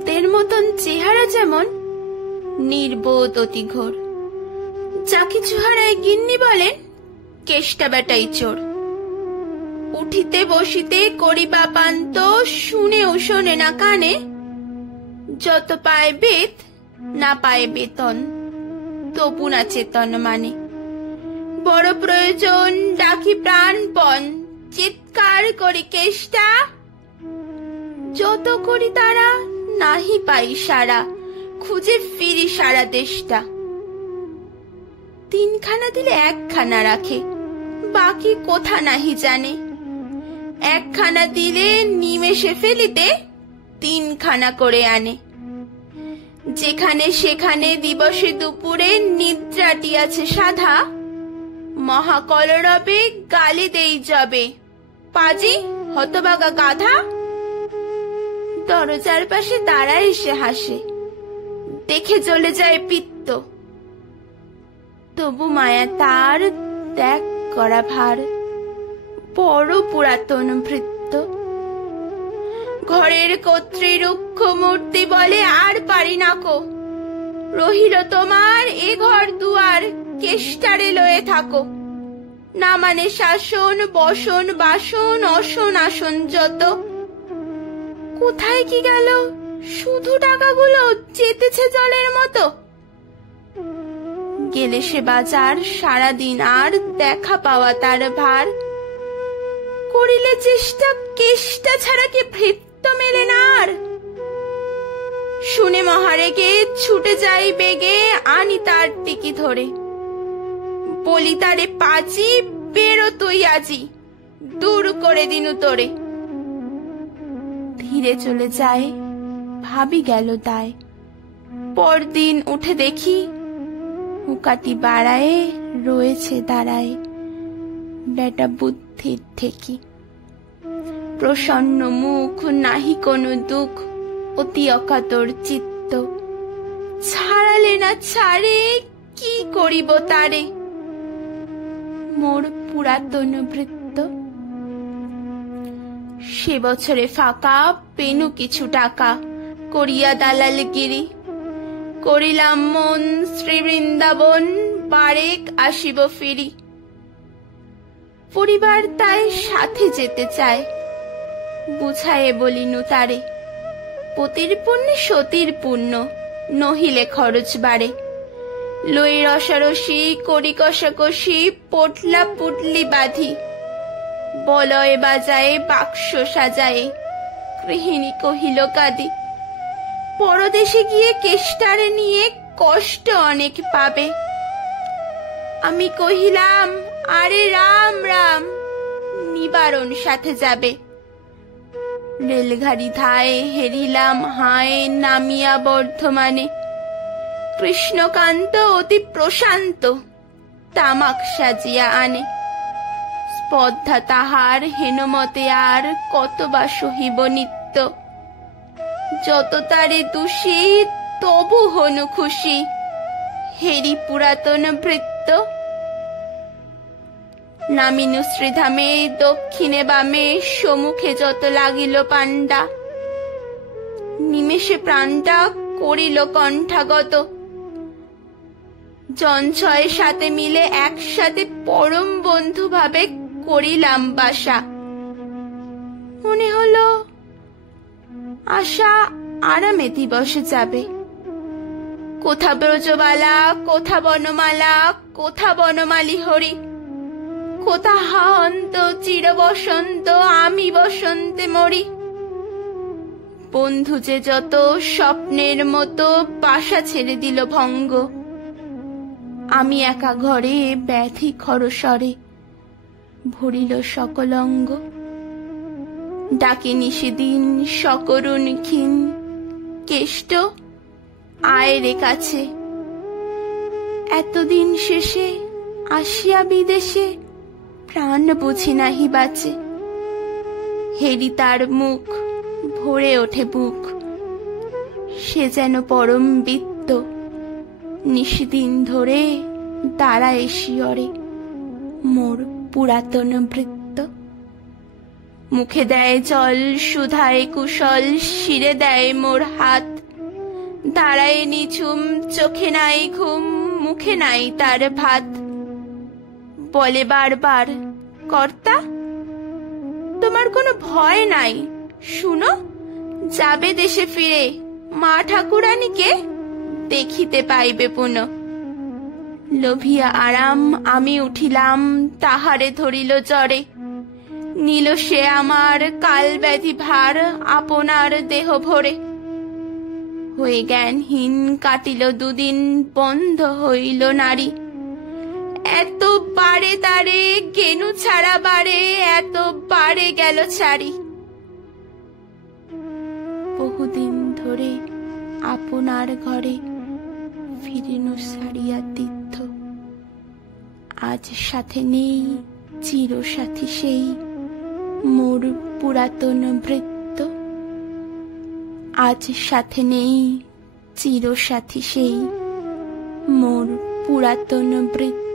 ভূতের মতন চেহারা যেমন, নির্বোধ অতি ঘোর। যা কিছু হারায় গিন্নি বলেন কেষ্টা বেটাই চোর। উঠিতে বসিতে করিবা পান্ত, শুনেও শোনে না কানে। যত পায় বেত না পায় বেতন, তবু না চেতন মানে। বড় প্রয়োজন ডাকি প্রাণপণ, চিৎকার করি কেষ্টা। যত করি তারা নাহি পাই সারা, খুঁজে ফিরি সারা দেশটা। তিনখানা দিলে একখানা রাখে, বাকি কোথা নাহি জানে। একখানা দিলে নিমেষে ফেলিতে তিনখানা করে আনে। যেখানে সেখানে দিবসে দুপুরে নিদ্রাটি আছে সাধা, মহাকলরবে গালি দেই যাবে, পাজি হতবাগা গাধা। দরজার পাশে দাঁড়ায় এসে হাসে, দেখে চলে যায় পিত্ত। তবু মায়া তার ত্যাগ করা ভার, বড় পুরাতন ভৃত্য। ঘরের কর্ত্রী রুক্ষ মূর্তি বলে আর পারি নাকো, রহিল তোমার এ ঘর দুয়ার, কেষ্টারে লয়ে থাকো। না মানে শাসন বসন বাসন অসন আসন যত। কোথায় কি গেল শুধু টাকাগুলো, যেতেছে জলের মতো। গেলে সে বাজার সারাদিন আর দেখা পাওয়া তার ভার। করিলে চেষ্টা কেষ্টা ছাড়া কি ভৃত্য মেলে না আর। শুনে মহারেগে ছুটে যাই বেগে, আনি তার টিকি ধরে। বলি তারে পাজি বেরো তুই আজি, দূর করে দিনু তোরে। ধীরে চলে যায়, ভাবি গেল দায়। পরদিন উঠে দেখি হুকাটি বাড়ায়ে রয়েছে দাঁড়ায় বেটা বুদ্ধির ঠেকি। প্রসন্ন মুখ, নাহি কোনো দুঃখ, অতি অকাতর চিত্ত। ছাড়ালে না ছাড়ে, কি করিব তারে, মোর পুরাতন ভৃত্য। সে বছরে ফাঁকা পেনু কিছু টাকা, করিয়া দালালগিরি। করিলাম মন শ্রী বৃন্দাবন, বারেক আসিব ফিরি। পরিবার তাই সাথে যেতে চায়, বুঝায়ে বলিনু তারে। পতির পুণ্যে সতীর পুণ্য, নহিলে খরচ বাড়ে। লই রসারসি করি কষাকষি, পোটলা পুটলি বাঁধি। বলয় বাজায়ে বাক্স সাজায়ে, গৃহিণী কহিল কাঁদি। পরদেশে গিয়ে কেষ্টারে নিয়ে কষ্ট অনেক পাবে। আমি কহিলাম আরে রাম রাম, নিবারণ সাথে যাবে। রেলগাড়ি ধায় হেরিলাম হায়, নামিয়া বর্ধমানে। কৃষ্ণকান্ত অতি প্রশান্ত, তামাক সাজিয়া আনে। স্পর্ধা তাহার হেনমতে আর, কত বা সহিব নিত্য। যত তারে দোষী তবু হনু খুশি, হেরি পুরাতন ভৃত্য। নামিনু শ্রীধামে দক্ষিণে বামে, সম্মুখে যত লাগিল পাণ্ডা। নিমেষে প্রাণটা করিল কণ্ঠাগত। জন ছয় সাথে মিলে একসাথে পরম বন্ধু ভাবে করিলাম বাসা। মনে হলো আশা আরামে দিবসে যাবে। কোথা ব্রজবালা, কোথা বনমালা, কোথা বনমালী হরি। কোথা হান্ত চির বসন্ত, আমি বসন্তে মরি। বন্ধু যে যত স্বপ্নের মতো, বাসা ছেড়ে দিল ভঙ্গ। আমি একা ঘরে ব্যাধি খরস্বরে, ভরিল সকল অঙ্গ। ডাকে নিষেদিন সকরুণ ক্ষীণ, কেষ্ট আয় রে কাছে। এতদিন শেষে আসিয়া বিদেশে, প্রাণ বুঝি নাহি বাঁচে। হেরি তার মুখ, ভরে ওঠে বুক। সে যেন পরম বিত্ত, নিশিদিন ধরে দাঁড়ায় শিয়রে, মোর পুরাতন ভৃত্য। মুখে দেয় জল, সুধায় কুশল, শিরে দেয় মোর হাত। দাঁড়ায় নিঝুম, চোখে নাই ঘুম, মুখে নাই তার ভাত। বলে বারবার, কর্তা তোমার কোনো ভয় নাই, শুনো যাবে দেশে ফিরে, মা ঠাকুরানীকে দেখিতে পাইবে পুনঃ। লোভিয়া আরাম আমি উঠিলাম, তাহারে ধরিল জ্বরে, নিল সে আমার কাল ব্যাধি ভার, আপনার দেহ ভরে। হয়ে জ্ঞানহীন কাটিল দুদিন, বন্ধ হইল নারী, এত বারে তারে কেনু ছাড়া বারে, এত বারে গেল ছাড়ি। বহুদিন ধরে আপনার ঘরে ফিরিনু ছাড়িয়া তীর্থ, আজ সাথে নেই চির সাথী সেই মোর পুরাতন বৃত্ত। আজ সাথে নেই চির সাথী সেই মোর পুরাতন বৃত্ত।